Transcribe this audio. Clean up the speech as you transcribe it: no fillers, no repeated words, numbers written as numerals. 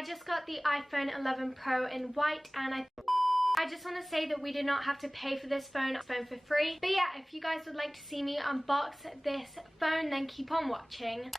I just got the iPhone 11 Pro in white, and I just want to say that we did not have to pay for this phone for free. But yeah, if you guys would like to see me unbox this phone, then keep on watching.